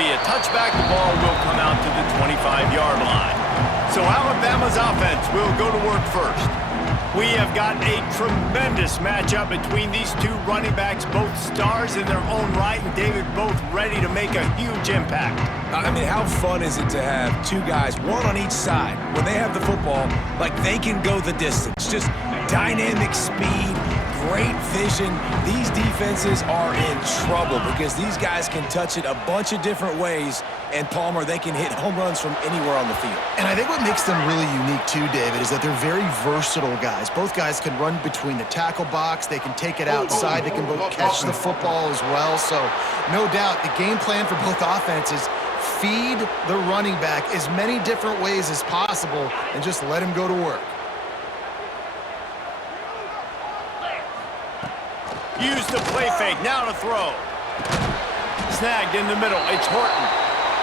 be a touchback. The ball will come out to the 25-yard line. So Alabama's offense will go to work first. We have got a tremendous matchup between these two running backs, both stars in their own right, and David, both ready to make a huge impact. I mean, how fun is it to have two guys, one on each side, when they have the football, like they can go the distance. Just dynamic speed, great vision. These defenses are in trouble because these guys can touch it a bunch of different ways, and Palmer, they can hit home runs from anywhere on the field. And I think what makes them really unique too, David, is that they're very versatile guys. Both guys can run between the tackle box. They can take it outside. They can both catch the football as well. So no doubt the game plan for both offenses, feed the running back as many different ways as possible and just let him go to work. Use the play fake, now to throw. Snagged in the middle, it's Horton.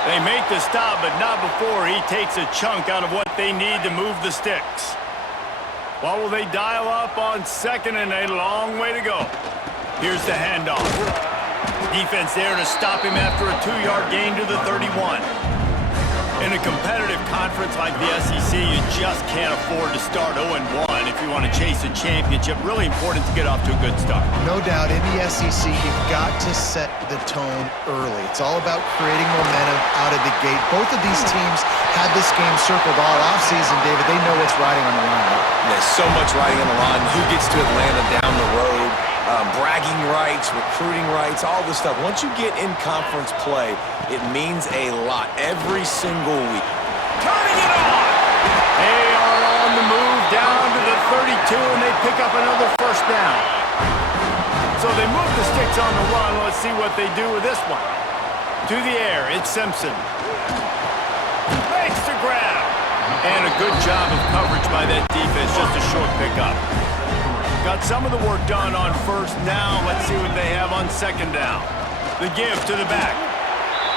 They make the stop, but not before he takes a chunk out of what they need to move the sticks. What will they dial up on second and a long way to go? Here's the handoff. Defense there to stop him after a 2-yard gain to the 31. In a competitive conference like the SEC, you just can't afford to start 0-1 if you want to chase a championship. Really important to get off to a good start. No doubt, in the SEC, you've got to set the tone early. It's all about creating momentum out of the gate. Both of these teams had this game circled all offseason, David. They know what's riding on the line. Right? There's so much riding on the line. Who gets to Atlanta down the road? Bragging rights, recruiting rights, all this stuff. Once you get in conference play, it means a lot every single week. Turning it on! They are on the move down to the 32, and they pick up another first down. So they move the sticks on the run. Let's see what they do with this one. To the air, it's Simpson. Makes the grab. And a good job of coverage by that defense, just a short pickup. Got some of the work done on first. Now let's see what they have on second down. The give to the back.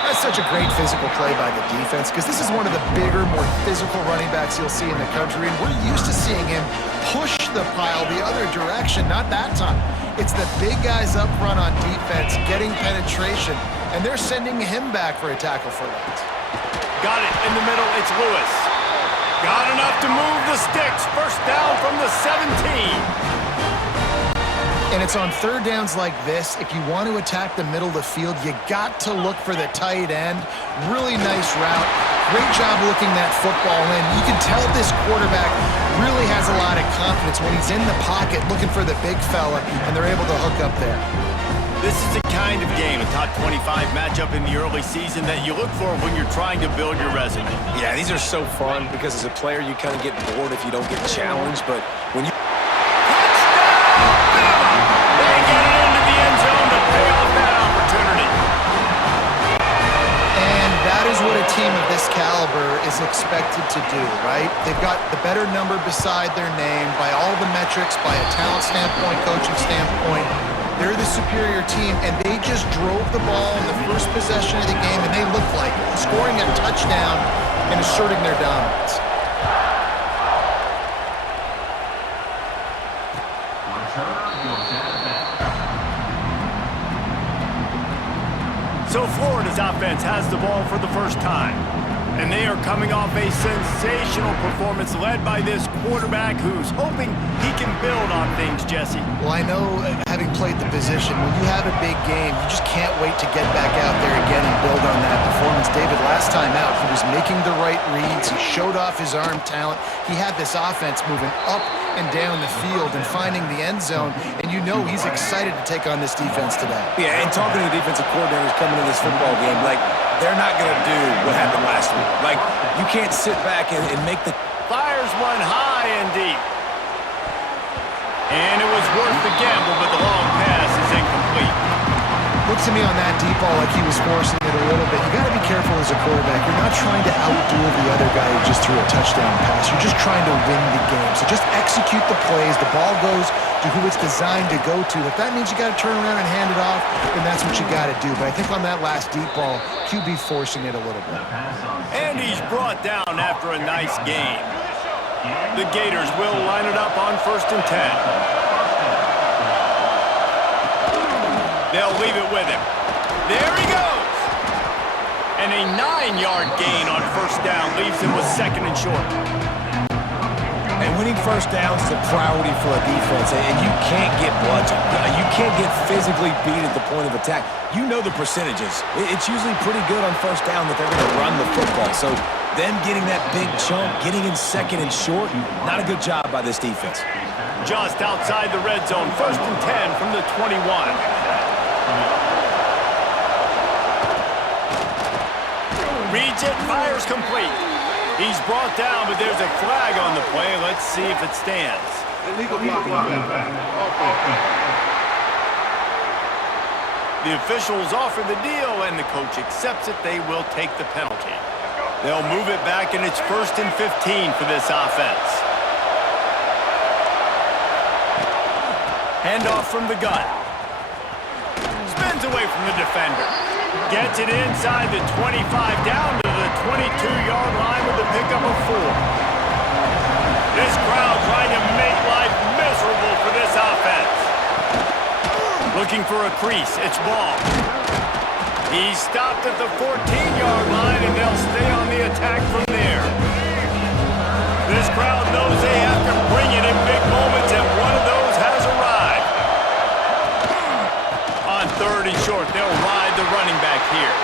That's such a great physical play by the defense because this is one of the bigger, more physical running backs you'll see in the country, and we're used to seeing him push the pile the other direction. Not that time. It's the big guys up front on defense getting penetration, and they're sending him back for a tackle for loss. Got it in the middle. It's Lewis. Got enough to move the sticks. First down from the 17. And it's on third downs like this. If you want to attack the middle of the field, you got to look for the tight end. Really nice route. Great job looking that football in. You can tell this quarterback really has a lot of confidence when he's in the pocket looking for the big fella, and they're able to hook up there. This is the kind of game, a top 25 matchup in the early season that you look for when you're trying to build your resume. Yeah, these are so fun because as a player, you kind of get bored if you don't get challenged, but when you what a team of this caliber is expected to do, right? They've got the better number beside their name by all the metrics, by a talent standpoint, coaching standpoint. They're the superior team, and they just drove the ball in the first possession of the game, and they looked like scoring a touchdown and asserting their dominance. So Florida's offense has the ball for the first time. And they are coming off a sensational performance led by this quarterback who's hoping he can build on things, Jesse. Well, I know, having played the position, when you have a big game, you just can't wait to get back out there again and build on that performance. David, last time out, he was making the right reads. He showed off his arm talent. He had this offense moving up and down the field and finding the end zone, and you know he's excited to take on this defense today. Yeah, and talking to the defensive coordinators coming into this football game, like, they're not going to do what happened last week. Like, you can't sit back and make the... Fires one high and deep. And it was worth the gamble, but the long pass is incomplete. Looks to me on that deep ball like he was forcing it a little bit. You got to be careful as a quarterback. You're not trying to outduel the other guy who just threw a touchdown pass. You're just trying to win the game. So just execute the plays. The ball goes to who it's designed to go to. If that means you got to turn around and hand it off, then that's what you got to do. But I think on that last deep ball, QB forcing it a little bit. And he's brought down after a nice game. The Gators will line it up on 1st and 10. They'll leave it with him. There he goes. And a 9-yard gain on first down leaves him with second and short. And winning first downs is a priority for a defense, and you can't get bludgeoned. You can't get physically beat at the point of attack. You know the percentages. It's usually pretty good on first down that they're going to run the football. So them getting that big chunk, getting in second and short, not a good job by this defense. Just outside the red zone, first and 10 from the 21. Reads it, fires complete. He's brought down, but there's a flag on the play. Let's see if it stands. Illegal blocking. The officials offer the deal, and the coach accepts it. They will take the penalty. They'll move it back, and it's first and 15 for this offense. Handoff from the gun. Spins away from the defender. Gets it inside the 25, down to the 22-yard line with a pickup of 4. This crowd trying to make life miserable for this offense. Looking for a crease. It's Ball. He's stopped at the 14-yard line, and they'll stay on the attack from there. This crowd knows they have to bring it in big moments, and one of those has arrived. On third and short, they'll ride the running back here.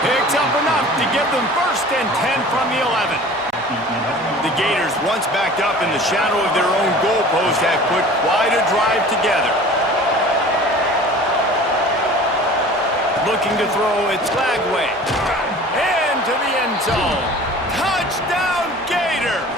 Picks up enough to give them first and 10 from the 11. The Gators, once backed up in the shadow of their own goalpost, have put quite a drive together. Looking to throw, it's Lagway. Into the end zone. Touchdown, Gators!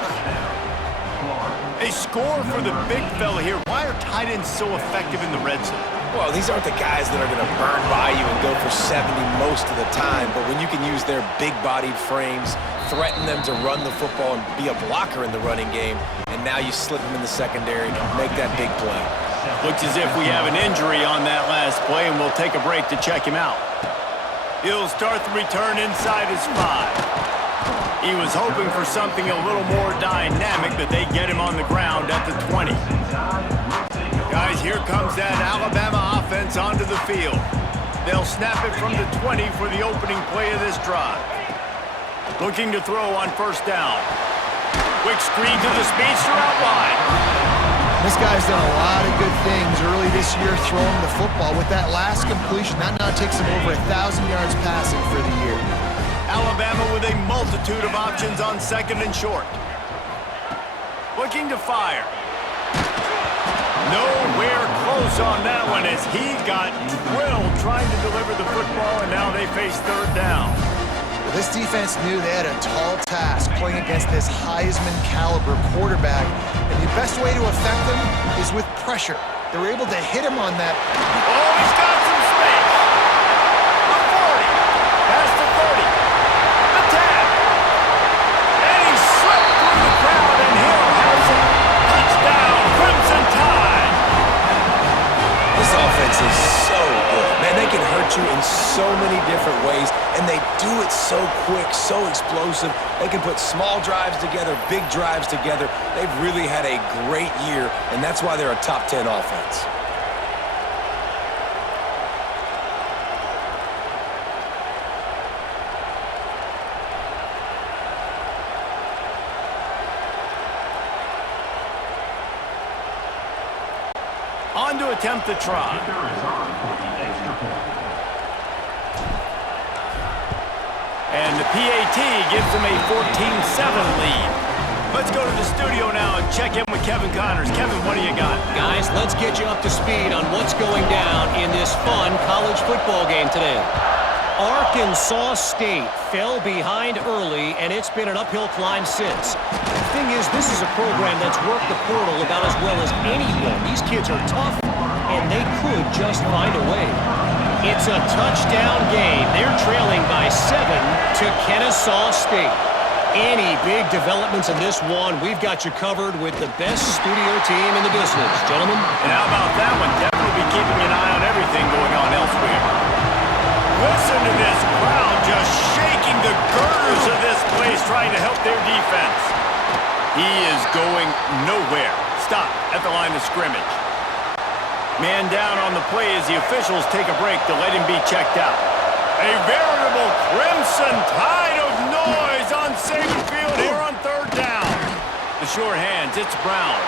A score for the big fella here. Why are tight ends so effective in the red zone? Well, these aren't the guys that are going to burn by you and go for 70 most of the time, but when you can use their big-bodied frames, threaten them to run the football and be a blocker in the running game, and now you slip them in the secondary and make that big play. Looks as if we have an injury on that last play, and we'll take a break to check him out. He'll start the return inside his 5. He was hoping for something a little more dynamic, but they get him on the ground at the 20. Guys, here comes that Alabama offense onto the field. They'll snap it from the 20 for the opening play of this drive. Looking to throw on first down. Quick screen to the speedster out wide. This guy's done a lot of good things early this year throwing the football. With that last completion, that now takes him over 1,000 yards passing for the year. Alabama with a multitude of options on second and short. Looking to fire. Nowhere close on that one as he got drilled trying to deliver the football, and now they face third down. Well, this defense knew they had a tall task playing against this Heisman caliber quarterback, and the best way to affect him is with pressure. They were able to hit him on that. Oh, he's got some space. The 40, past the 30, the 10, and he slipped through the crowd, and Hill has it. Touchdown, Crimson Tide. This offense is so good. Man, they can hurt you in so many different ways, and they do it so quick, so explosive. They can put small drives together, big drives together. They've really had a great year, and that's why they're a top 10 offense. On to attempt the try. And the PAT gives them a 14-7 lead. Let's go to the studio now and check in with Kevin Connors. Kevin, what do you got? Guys, let's get you up to speed on what's going down in this fun college football game today. Arkansas State fell behind early, and it's been an uphill climb since. The thing is, this is a program that's worked the portal about as well as anyone. These kids are tough, and they could just find a way. It's a touchdown game. They're trailing by 7 to Kennesaw State. Any big developments in this one, we've got you covered with the best studio team in the business, gentlemen. And how about that one? Definitely be keeping an eye on everything going on elsewhere. Listen to this crowd just shaking the girders of this place trying to help their defense. He is going nowhere. Stop at the line of scrimmage. Man down on the play as the officials take a break to let him be checked out. A veritable crimson tide of noise on Saban Field here on third down. The sure hands, it's Brown.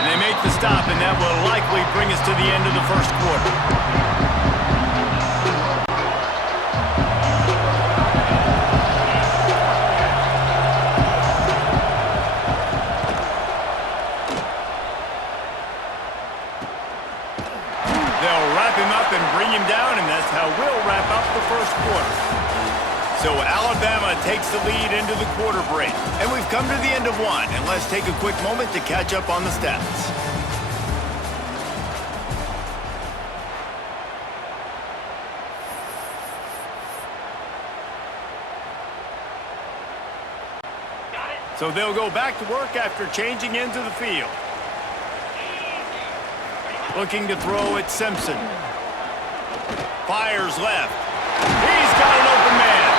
And they make the stop, and that will likely bring us to the end of the first quarter. They'll wrap him up and bring him down, and that's how we'll wrap up the first quarter. So Alabama takes the lead into the quarter break. And we've come to the end of one, and let's take a quick moment to catch up on the stats. So they'll go back to work after changing into the field. Looking to throw at Simpson. Fires left. He's got an open man.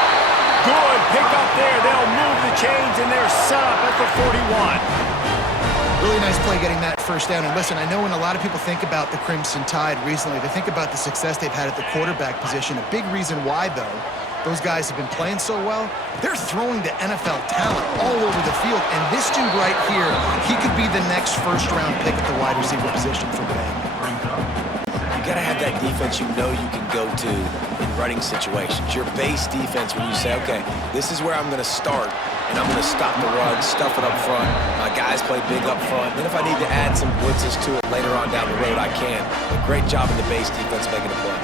Good pick up there. They'll move the chains, and they're set up at the 41. Really nice play getting that first down. And listen, I know when a lot of people think about the Crimson Tide recently, they think about the success they've had at the quarterback position. A big reason why, though, those guys have been playing so well, they're throwing to NFL talent all over the field. And this dude right here, he could be the next first-round pick at the wide receiver position for Bama. You got to have that defense you know you can go to in running situations. Your base defense when you say, okay, this is where I'm going to start, and I'm going to stop the run, stuff it up front. My guys play big up front. Then if I need to add some blitzes to it later on down the road, I can. But great job in the base defense making a play.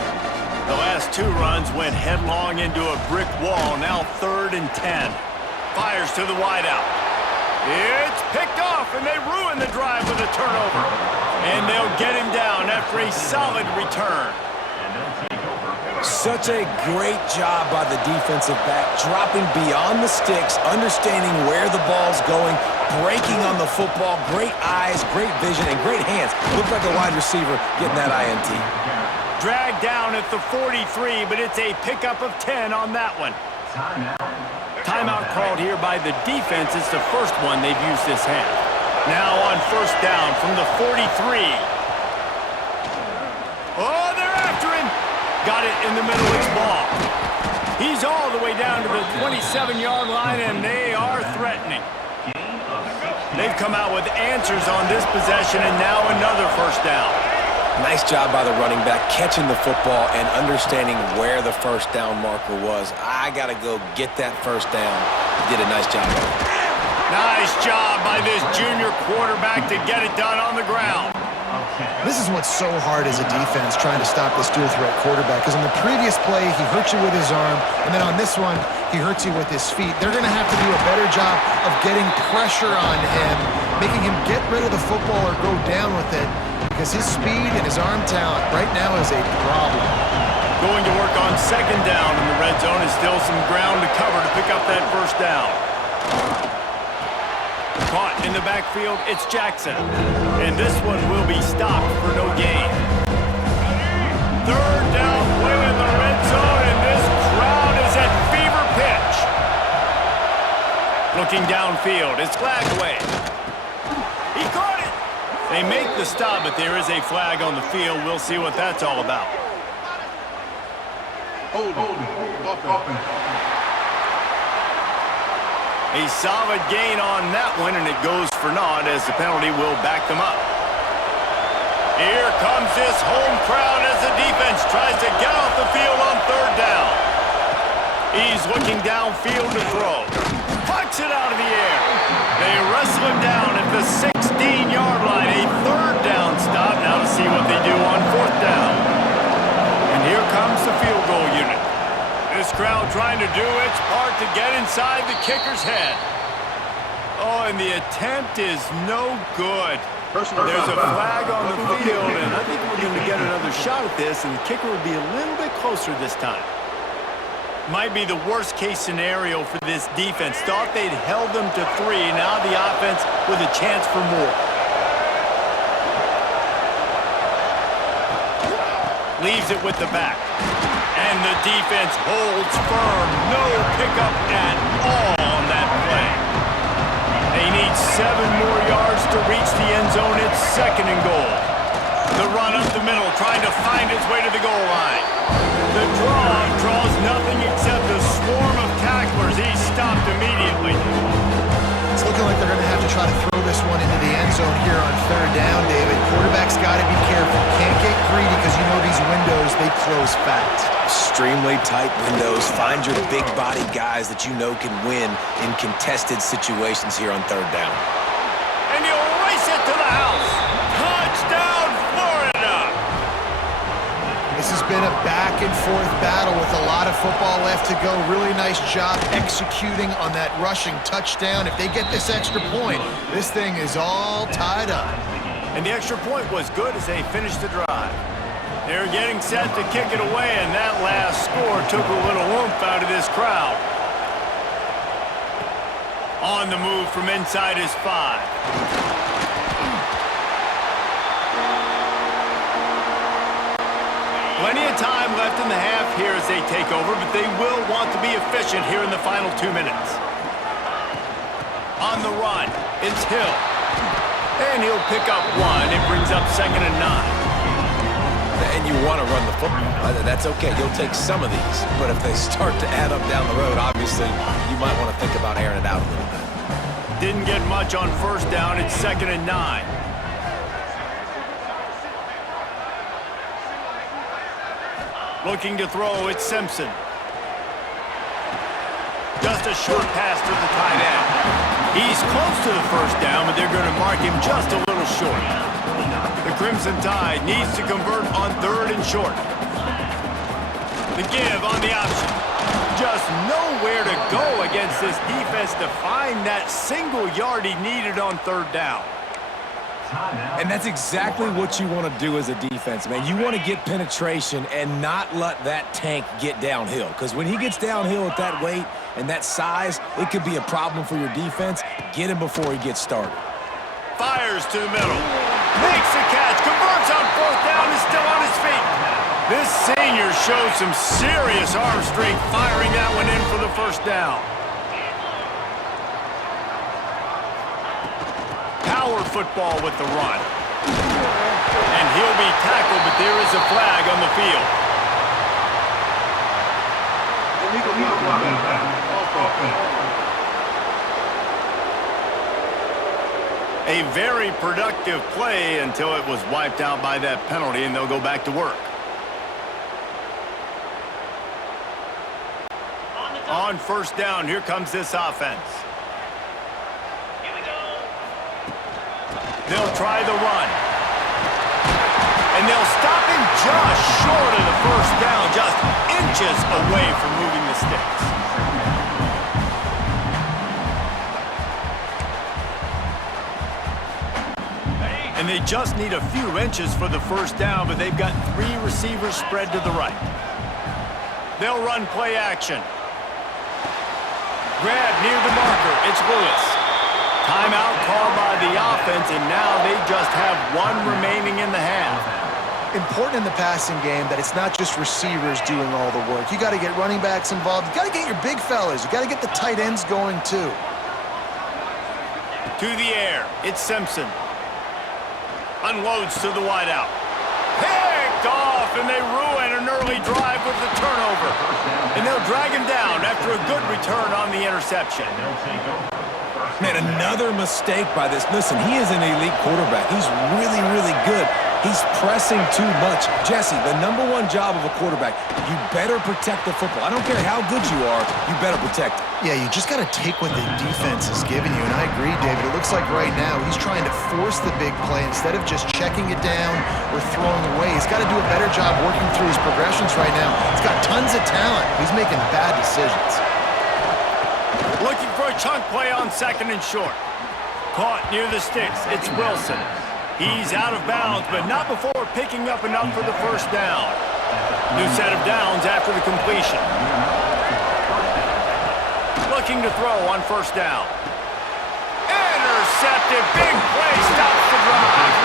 The last two runs went headlong into a brick wall. Now 3rd and 10. Fires to the wideout. It's picked off, and they ruin the drive with a turnover. And they'll get him down after a solid return. Such a great job by the defensive back, dropping beyond the sticks, understanding where the ball's going, breaking on the football, great eyes, great vision, and great hands. Looked like a wide receiver getting that INT. Dragged down at the 43, but it's a pickup of 10 on that one. Timeout called here by the defense. It's the first one they've used this half. Now on first down from the 43. Oh, they're after him. Got it in the middle. It's ball. He's all the way down to the 27-yard line, and they are threatening. They've come out with answers on this possession, and now another first down. Nice job by the running back, catching the football and understanding where the first down marker was. I got to go get that first down. He did a nice job of it. Nice job by this junior quarterback to get it done on the ground. This is what's so hard as a defense, trying to stop this dual-threat quarterback, because on the previous play, he hurt you with his arm, and then on this one, he hurts you with his feet. They're going to have to do a better job of getting pressure on him, making him get rid of the football or go down with it, because his speed and his arm talent right now is a problem. Going to work on second down in the red zone is still some ground to cover to pick up that first down. Caught in the backfield, it's Jackson. And this one will be stopped for no gain. Third down play in the red zone, and this crowd is at fever pitch. Looking downfield, it's flagged away. He caught it. They make the stop, but there is a flag on the field. We'll see what that's all about. A solid gain on that one, and it goes for naught as the penalty will back them up. Here comes this home crowd as the defense tries to get off the field on third down. He's looking downfield to throw. Pucks it out of the air. They wrestle him down at the 16-yard line. A third down stop now to see what they do on fourth down. And here comes the field goal unit. This crowd trying to do its part to get inside the kicker's head. Oh, and the attempt is no good. There's a flag on the field, and I think we're going to get another shot at this, and the kicker will be a little bit closer this time. Might be the worst-case scenario for this defense. Thought they'd held them to 3. Now the offense with a chance for more. Leaves it with the back. And the defense holds firm. No pickup at all on that play. They need 7 more yards to reach the end zone. It's 2nd and goal. The run up the middle, trying to find its way to the goal line. The draw draws nothing except a swarm of tacklers. He's stopped immediately. It's looking like they're going to have to try to throw this one into the end zone here on third down, David. Quarterback's got to be careful. Can't get greedy because you know these windows, they close fast. Extremely tight windows. Find your big body guys that you know can win in contested situations here on third down. And he'll race it to the house. Touchdown, Florida! This has been a back-and-forth battle with a lot of football left to go. Really nice job executing on that rushing touchdown. If they get this extra point, this thing is all tied up. And the extra point was good as they finished the drive. They're getting set to kick it away, and that last score took a little oomph out of this crowd. On the move from inside his 5. Plenty of time left in the half here as they take over, but they will want to be efficient here in the final 2 minutes. On the run, it's Hill. And he'll pick up 1. It brings up 2nd and 9. And you want to run the football. That's okay. You'll take some of these. But if they start to add up down the road, obviously, you might want to think about airing it out a little bit. Didn't get much on first down. It's 2nd and 9. Looking to throw, it's Simpson. Just a short pass to the tight end. He's close to the first down, but they're going to mark him just a little short. The Crimson Tide needs to convert on 3rd and short. The give on the option. Just nowhere to go against this defense to find that single yard he needed on 3rd down. And that's exactly what you want to do as a defense, man. You want to get penetration and not let that tank get downhill. Because when he gets downhill at that weight and that size, it could be a problem for your defense. Get him before he gets started. Fires to the middle. Makes the catch. Converts on 4th down. Is still on his feet. This senior shows some serious arm strength firing that one in for the first down. Power football with the run. And he'll be tackled, but there is a flag on the field. A very productive play until it was wiped out by that penalty, and they'll go back to work. On first down, here comes this offense. They'll try the run. And they'll stop him just short of the first down, just inches away from moving the sticks. And they just need a few inches for the first down, but they've got 3 receivers spread to the right. They'll run play action. Grab near the marker. It's Lewis. Timeout called by the offense, and now they just have 1 remaining in the half. Important in the passing game that it's not just receivers doing all the work. You got to get running backs involved. You got to get your big fellas. You got to get the tight ends going too. To the air. It's Simpson. Unloads to the wideout. Picked off, and they ruin an early drive with the turnover. And they'll drag him down after a good return on the interception. Man, another mistake by this. Listen, he is an elite quarterback. He's really, really good. He's pressing too much. Jesse, the #1 job of a quarterback, you better protect the football. I don't care how good you are, you better protect it. Yeah, you just got to take what the defense is giving you, and I agree, David. It looks like right now he's trying to force the big play instead of just checking it down or throwing away. He's got to do a better job working through his progressions right now. He's got tons of talent. He's making bad decisions. Looking for a chunk play on 2nd and short. Caught near the sticks. It's Wilson. He's out of bounds, but not before picking up enough for the first down. New set of downs after the completion. Looking to throw on first down. Intercepted. Big play. Stops the drive.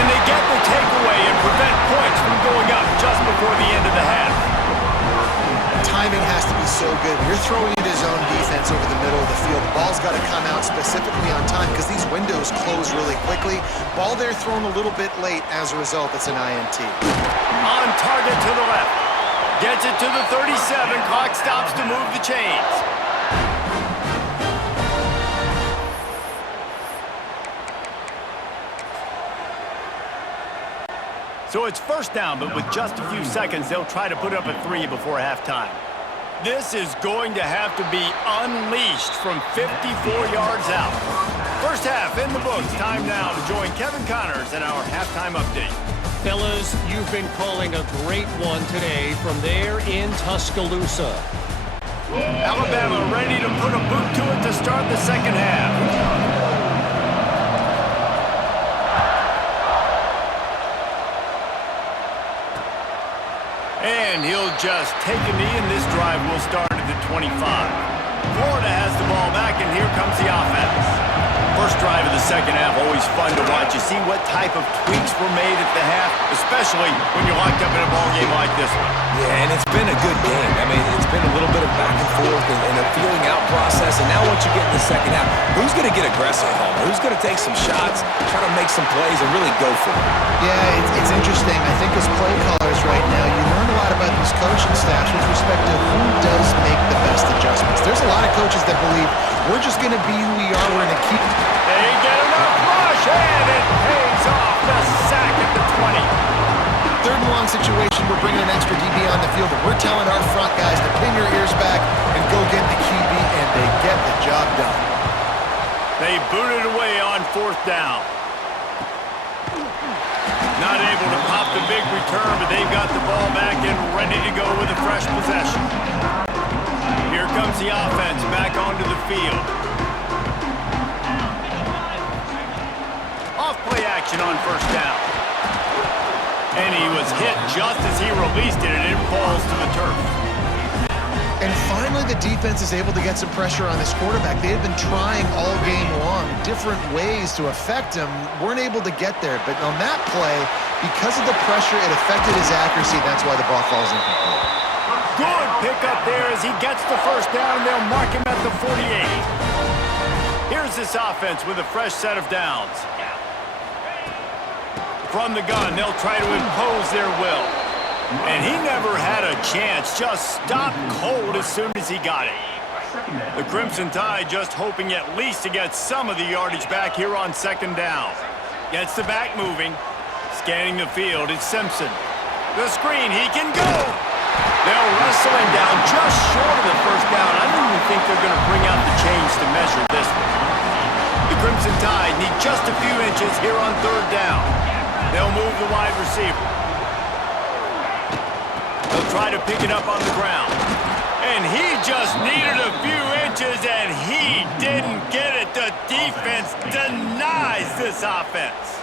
And they get the takeaway and prevent points from going up just before the end of the half. Timing has to be so good. When you're throwing it as zone defense over the middle of the field. The ball's got to come out specifically on time because these windows close really quickly. Ball there thrown a little bit late. As a result, it's an INT. On target to the left. Gets it to the 37. Clock stops to move the chains. So it's first down, but with just a few seconds, they'll try to put up a 3 before halftime. This is going to have to be unleashed from 54 yards out. First half in the books. Time now to join Kevin Connors in our halftime update. Fellas, you've been calling a great one today from there in Tuscaloosa. Alabama ready to put a boot to it to start the second half. And he'll just take a knee, and this drive will start at the 25. Florida has the ball back, and here comes the offense. First drive of the second half, always fun to watch. You see what type of tweaks were made at the half, especially when you're locked up in a ball game like this one. Yeah, and it's been a good game. I mean, it's been a little bit of back and forth and a feeling out process. And now once you get in the second half, who's going to get aggressive, Homer? Who's going to take some shots, try to make some plays, and really go for it? Yeah, it's interesting. I think as play callers right now, you learn a lot about these coaching staffs with respect to who does make the best adjustments. There's a lot of coaches that believe we're just going to be who we are. We're going to keep... They get enough rush, and it pays off. The sack at the 20. Third and long situation, we're bringing an extra DB on the field, and we're telling our front guys to pin your ears back and go get the QB, and they get the job done. They booted away on fourth down. Not able to pop the big return, but they've got the ball back and ready to go with a fresh possession. Here comes the offense back onto the field. Off-play action on first down. And he was hit just as he released it, and it falls to the turf. And finally, the defense is able to get some pressure on this quarterback. They had been trying all game long different ways to affect him, weren't able to get there. But on that play, because of the pressure, it affected his accuracy. That's why the ball falls incomplete. Good pickup there as he gets the first down, and they'll mark him at the 48. Here's this offense with a fresh set of downs. From the gun, they'll try to impose their will. And he never had a chance, just stopped cold as soon as he got it. The Crimson Tide just hoping at least to get some of the yardage back here on second down. Gets the back moving. Scanning the field, it's Simpson. The screen, he can go! They'll wrestle him down just short of the first down. I don't even think they're going to bring out the chains to measure this one. The Crimson Tide need just a few inches here on third down. They'll move the wide receiver. They'll try to pick it up on the ground. And he just needed a few inches, and he didn't get it. The defense denies this offense.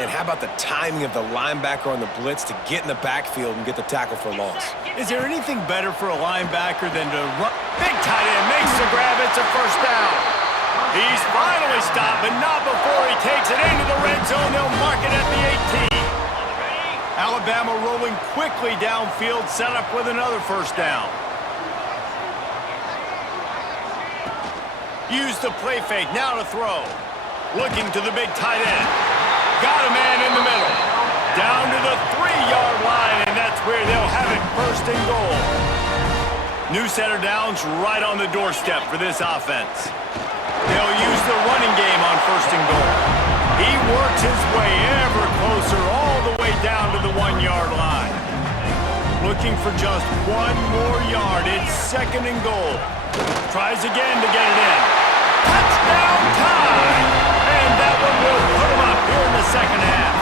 And how about the timing of the linebacker on the blitz to get in the backfield and get the tackle for a loss? Is there anything better for a linebacker than to run? Big tight end makes the grab. It's a first down. He's finally stopped, but not before he takes it into the red zone. They'll mark it at the 18. Alabama rolling quickly downfield, set up with another first down. Use the play fake, now to throw. Looking to the big tight end. Got a man in the middle. Down to the 3-yard line, and that's where they'll have it first and goal. New set of downs right on the doorstep for this offense. They'll use the running game on first and goal. He works his way ever closer all the way down to the 1-yard line. Looking for just one more yard. It's second and goal. Tries again to get it in. Touchdown time! And that one will put him up here in the second half.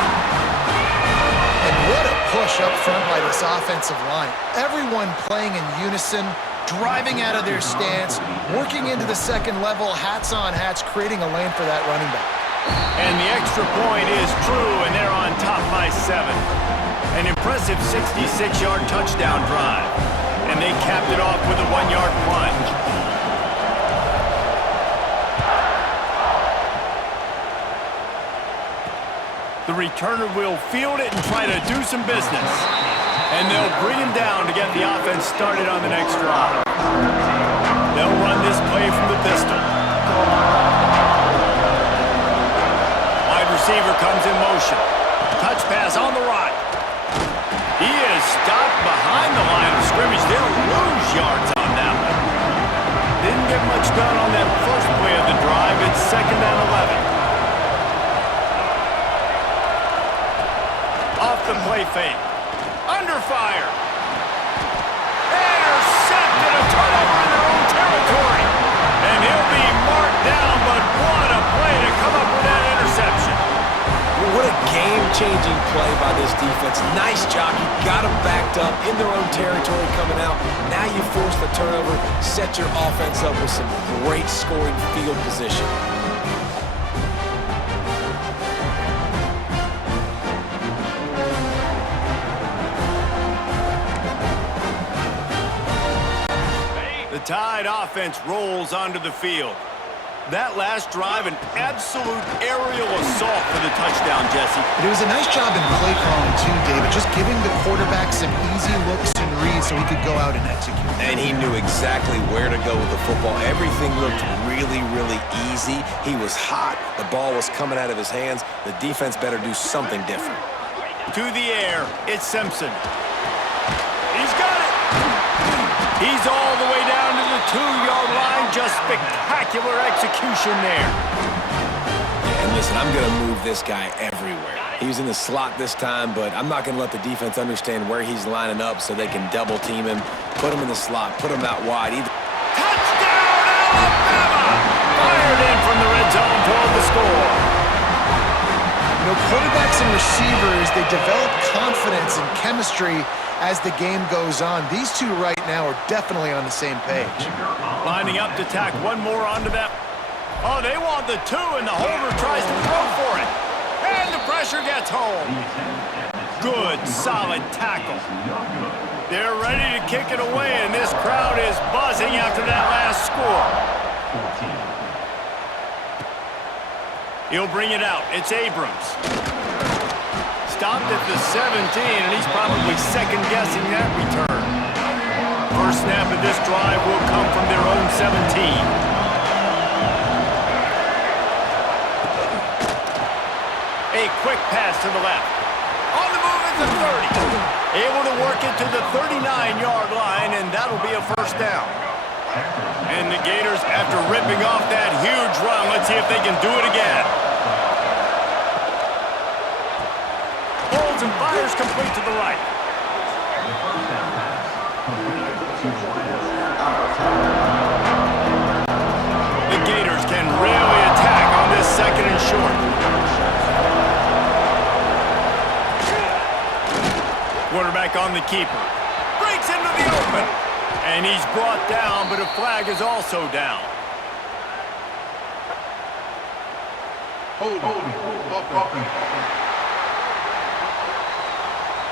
And what a push up front by this offensive line. Everyone playing in unison, driving out of their stance, working into the second level, hats on hats, creating a lane for that running back. And the extra point is true, and they're on top by 7. An impressive 66-yard touchdown drive. And they capped it off with a 1-yard plunge. The returner will field it and try to do some business. And they'll bring him down to get the offense started on the next drive. They'll run this play from the pistol. Wide receiver comes in motion. Touch pass on the right. He is stopped behind the line of scrimmage. They'll lose yards on that one. Didn't get much done on that first play of the drive. It's 2nd and 11. Off the play fake. Under fire. Intercepted, a turnover in their own territory. And he'll be marked down, but what a play to come up with that interception. What a game-changing play by this defense. Nice job. You got them backed up in their own territory coming out. Now you force the turnover, set your offense up with some great scoring field position. The Tide offense rolls onto the field. That last drive, an absolute aerial assault for the touchdown, Jesse. But it was a nice job in play calling too, David, just giving the quarterback some easy looks and reads so he could go out and execute. And he knew exactly where to go with the football. Everything looked really, really easy. He was hot. The ball was coming out of his hands. The defense better do something different. To the air, it's Simpson. He's got it. He's all the way down to the 2-yard line. Just spectacular execution there. And listen, I'm going to move this guy everywhere. He's in the slot this time, but I'm not going to let the defense understand where he's lining up so they can double team him, put him in the slot, put him out wide. Touchdown, Alabama! Fired in from the red zone for the score. You know, quarterbacks and receivers, they develop confidence and chemistry as the game goes on. These two right now are definitely on the same page. Lining up to tack one more onto that. Oh, they want the 2, and the holder tries to throw for it. And the pressure gets home. Good, solid tackle. They're ready to kick it away, and this crowd is buzzing after that last score. He'll bring it out. It's Abrams. Stopped at the 17, and he's probably second-guessing that return. First snap of this drive will come from their own 17. A quick pass to the left. On the move at the 30. Able to work it to the 39-yard line, and that'll be a first down. And the Gators, after ripping off that huge run, let's see if they can do it again. Holds and fires complete to the right. The Gators can really attack on this 2nd and short. Quarterback on the keeper. Breaks into the open. And he's brought down, but a flag is also down.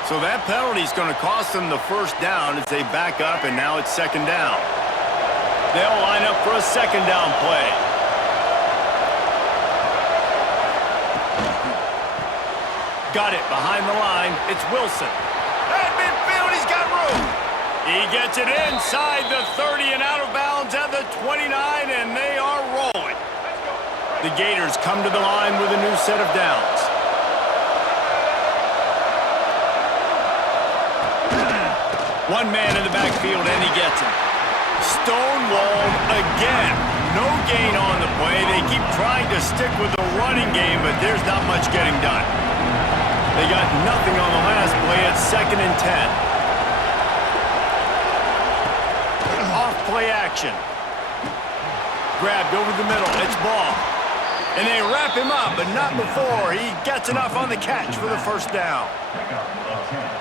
So that penalty is going to cost them the first down as they back up, and now it's 2nd down. They'll line up for a 2nd down play. Got it behind the line. It's Wilson. At midfield, he's got room. He gets it inside the 30 and out of bounds at the 29, and they are rolling. The Gators come to the line with a new set of downs. One man in the backfield, and he gets it. Stonewalled again. No gain on the play. They keep trying to stick with the running game, but there's not much getting done. They got nothing on the last play. It's 2nd and 10. Off play action. Grabbed over the middle. It's Ball. And they wrap him up, but not before he gets enough on the catch for the first down.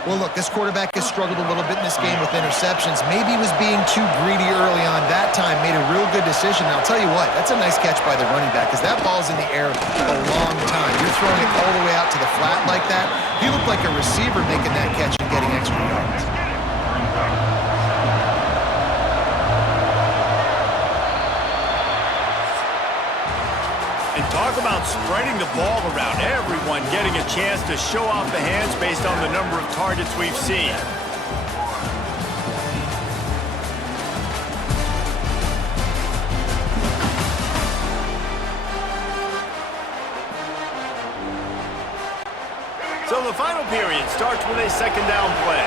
Well, look, this quarterback has struggled a little bit in this game with interceptions. Maybe he was being too greedy early on. That time made a real good decision. And I'll tell you what, that's a nice catch by the running back because that ball's in the air a long time. You're throwing it all the way out to the flat like that. He looked like a receiver making that catch and getting extra yards. And talk about spreading the ball around. Everyone getting a chance to show off the hands based on the number of targets we've seen. So the final period starts with a second down play.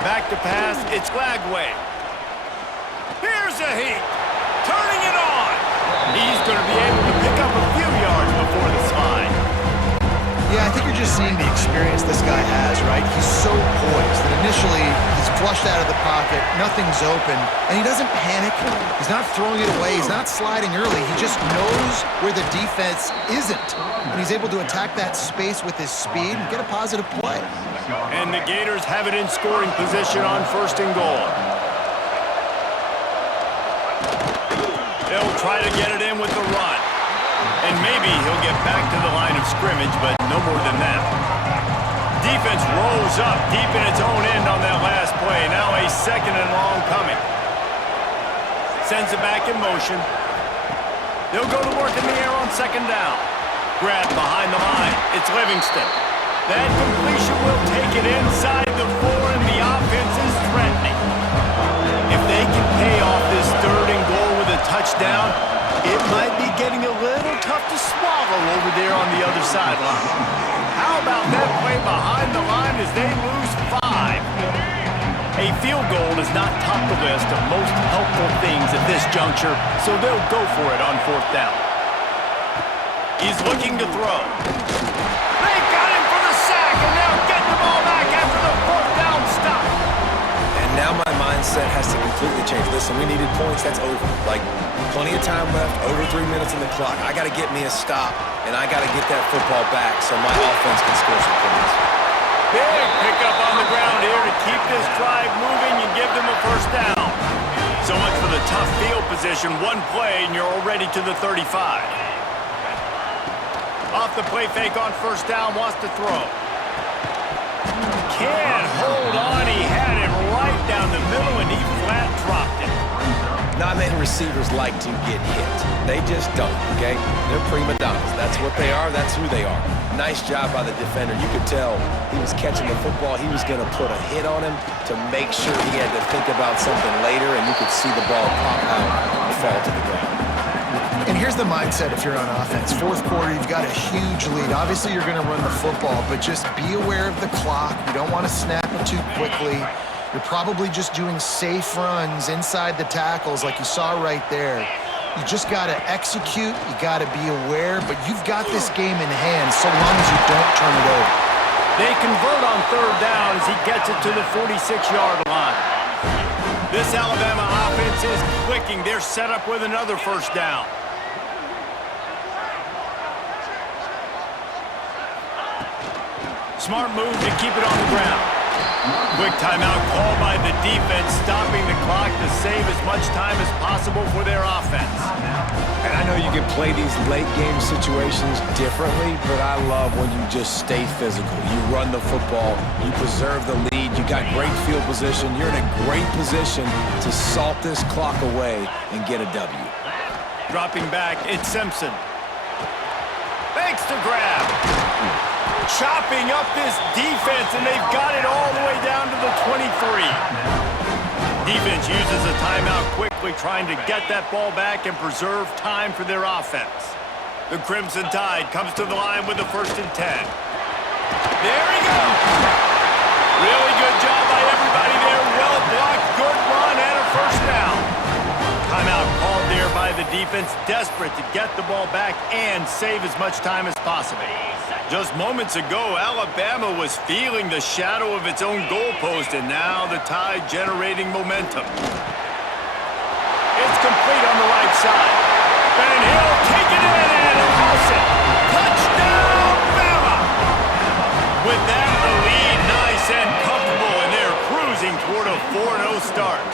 Back to pass, it's Lagway. Here's a heat. Turning it on. He's going to be able to pick up a few yards before the slide. Yeah, I think you're just seeing the experience this guy has, right? He's so poised that initially he's flushed out of the pocket, nothing's open, and he doesn't panic. He's not throwing it away. He's not sliding early. He just knows where the defense isn't, and he's able to attack that space with his speed and get a positive play. And the Gators have it in scoring position on 1st and goal. They'll try to get it in with the run. And maybe he'll get back to the line of scrimmage, but no more than that. Defense rolls up deep in its own end on that last play. Now a 2nd and long coming. Sends it back in motion. They'll go to work in the air on 2nd down. Grab behind the line. It's Livingston. That completion will take it inside the 4, and the offense is threatening. If they can pay off this 3rd and goal with a touchdown, it might be getting a little tough to swallow over there on the other sideline. How about that play behind the line as they lose 5? A field goal is not top the list of most helpful things at this juncture, so they'll go for it on 4th down. He's looking to throw. They got him for the sack, and they'll get the ball back after the 4th down stop. And now my mindset has to completely change. Listen, we needed points. That's over. Like, plenty of time left, over 3 minutes on the clock. I got to get me a stop, and I got to get that football back so my offense can score some points. Big pickup on the ground here to keep this drive moving and give them a 1st down. So much for the tough field position. One play, and you're already to the 35. Off the play fake on 1st down, wants to throw. Can't hold on. He had it right down the middle, and he flat dropped it. Not many receivers like to get hit. They just don't, okay? They're prima donnas. That's what they are. That's who they are. Nice job by the defender. You could tell he was catching the football. He was going to put a hit on him to make sure he had to think about something later, and you could see the ball pop out and fall to the ground. And here's the mindset if you're on offense. 4th quarter, you've got a huge lead. Obviously, you're going to run the football, but just be aware of the clock. You don't want to snap it too quickly. You're probably just doing safe runs inside the tackles like you saw right there. You just got to execute. You got to be aware, but you've got this game in hand so long as you don't turn it over. They convert on 3rd down as he gets it to the 46-yard line. This Alabama offense is clicking. They're set up with another 1st down. Smart move to keep it on the ground. Quick timeout called by the defense, stopping the clock to save as much time as possible for their offense. And I know you can play these late game situations differently, but I love when you just stay physical. You run the football, you preserve the lead, you got great field position. You're in a great position to salt this clock away and get a W. Dropping back, it's Simpson. Thanks to grab. Chopping up this defense, and they've got it all the way down to the 23. Defense uses a timeout quickly, trying to get that ball back and preserve time for their offense. The Crimson Tide comes to the line with the 1st and 10. There he goes. Really good job by everybody there. Well blocked, good run, and a 1st down. Timeout called there by the defense, desperate to get the ball back and save as much time as possible. Just moments ago, Alabama was feeling the shadow of its own goalpost, and now the Tide generating momentum. It's complete on the right side. And he'll take it in and house it. Touchdown, Bama! With that, the lead nice and comfortable, and they're cruising toward a 4-0 start.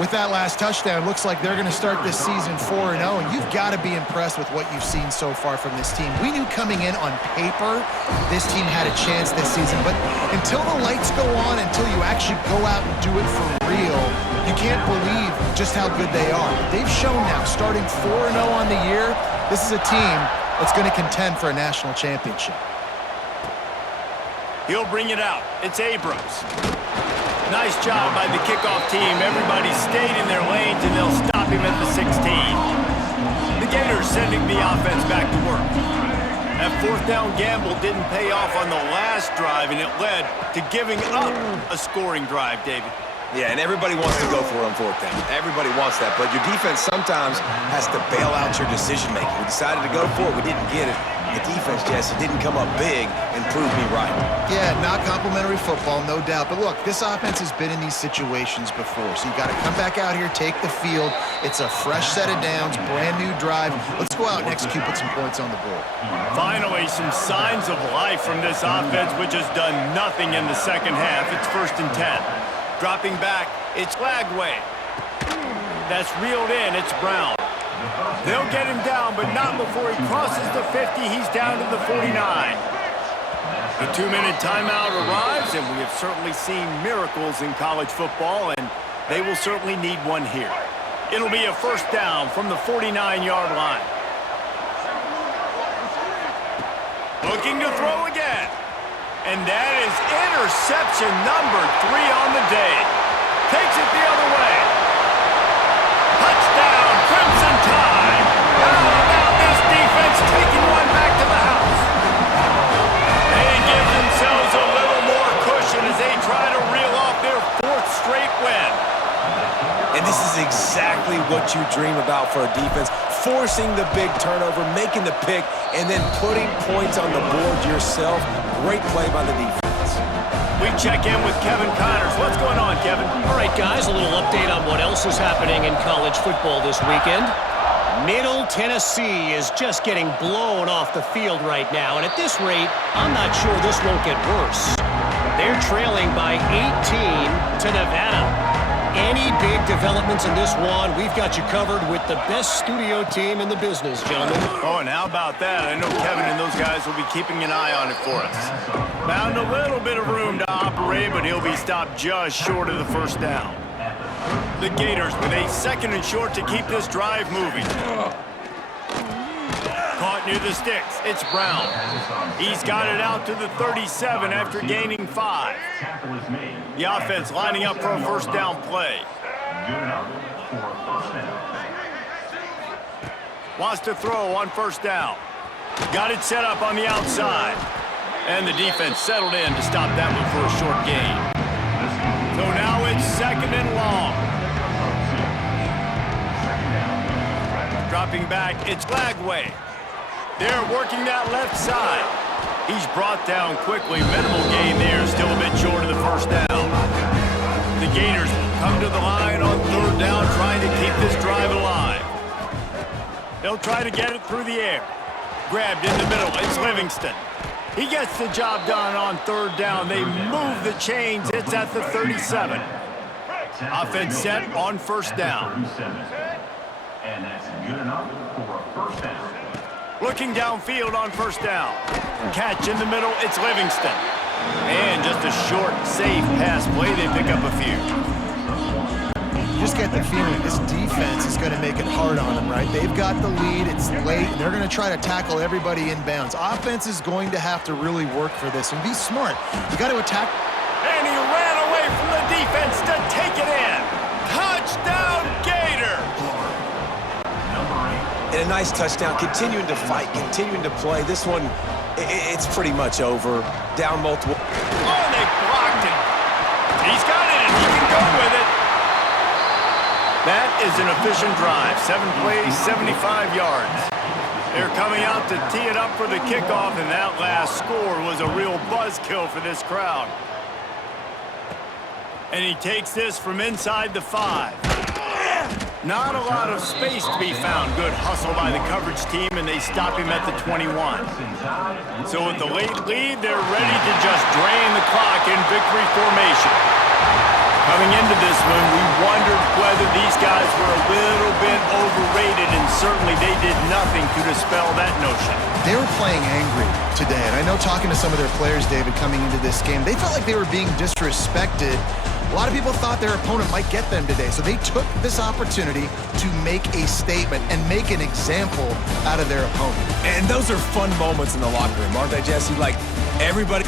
With that last touchdown, looks like they're going to start this season 4-0, and you've got to be impressed with what you've seen so far from this team. We knew coming in on paper this team had a chance this season, but until the lights go on, until you actually go out and do it for real, you can't believe just how good they are. They've shown now, starting 4-0 on the year, this is a team that's going to contend for a national championship. He'll bring it out. It's Abrams. Nice job by the kickoff team. Everybody stayed in their lanes, and they'll stop him at the 16. The Gators sending the offense back to work. That fourth down gamble didn't pay off on the last drive, and it led to giving up a scoring drive, David. Yeah, and everybody wants to go for it on fourth down. Everybody wants that, but your defense sometimes has to bail out your decision-making. We decided to go for it. We didn't get it. The defense, Jesse, didn't come up big and prove me right. Yeah, not complimentary football, no doubt. But look, this offense has been in these situations before, so you got to come back out here, take the field. It's a fresh set of downs, brand new drive. Let's go out and execute, put some points on the board. Finally, some signs of life from this offense, which has done nothing in the second half. It's 1st and 10. Dropping back, it's Lagway. That's reeled in, it's Brown. They'll get him down, but not before he crosses the 50. He's down to the 49. The 2-minute timeout arrives, and we have certainly seen miracles in college football, and they will certainly need one here. It'll be a 1st down from the 49-yard line. Looking to throw again. And that is interception number 3 on the day. Takes it the other way. Touchdown, Crimson Tide. How about this defense taking one back to the house? They give themselves a little more cushion as they try to reel off their 4th straight win. And this is exactly what you dream about for a defense. Forcing the big turnover, making the pick, and then putting points on the board yourself. Great play by the defense. We check in with Kevin Connors. What's going on, Kevin? All right, guys, a little update on what else is happening in college football this weekend. Middle Tennessee is just getting blown off the field right now, and at this rate, I'm not sure this won't get worse. They're trailing by 18 to Nevada. Any big developments in this one, we've got you covered with the best studio team in the business, gentlemen. Oh, and how about that? I know Kevin and those guys will be keeping an eye on it for us. Found a little bit of room to operate, but he'll be stopped just short of the 1st down. The Gators with a 2nd and short to keep this drive moving. Caught near the sticks. It's Brown. He's got it out to the 37 after gaining 5. The offense lining up for a 1st down play. Wants to throw on 1st down. Got it set up on the outside. And the defense settled in to stop that one for a short gain. So now it's 2nd and long. Dropping back, it's Lagway. They're working that left side. He's brought down quickly. Minimal gain there, still a bit short of the 1st down. The Gators come to the line on 3rd down, trying to keep this drive alive. They'll try to get it through the air. Grabbed in the middle, it's Livingston. He gets the job done on 3rd down. They move the chains. It's at the 37. Offense set on 1st down. And that's good enough for a 1st down. Looking downfield on 1st down. Catch in the middle, it's Livingston. And just a short, safe pass play. They pick up a few. You just get the feeling this defense is going to make it hard on them, right? They've got the lead. It's late. They're going to try to tackle everybody in bounds. Offense is going to have to really work for this and be smart. You got to attack. And he ran away from the defense to take it in. Touchdown, Gators! And a nice touchdown, continuing to fight, continuing to play. This one, it's pretty much over. Down multiple. Oh, they blocked it. He's got it, and he can go with it. That is an efficient drive. 7 plays, 75 yards. They're coming out to tee it up for the kickoff, and that last score was a real buzzkill for this crowd. And he takes this from inside the 5. Not a lot of space to be found. Good hustle by the coverage team, and they stop him at the 21. So with the late lead, they're ready to just drain the clock in victory formation. Coming into this one, we wondered whether these guys were a little bit overrated, and certainly they did nothing to dispel that notion. They were playing angry today, and I know talking to some of their players, David, coming into this game, they felt like they were being disrespected. A lot of people thought their opponent might get them today, so they took this opportunity to make a statement and make an example out of their opponent. And those are fun moments in the locker room, aren't they, Jesse? Like, everybody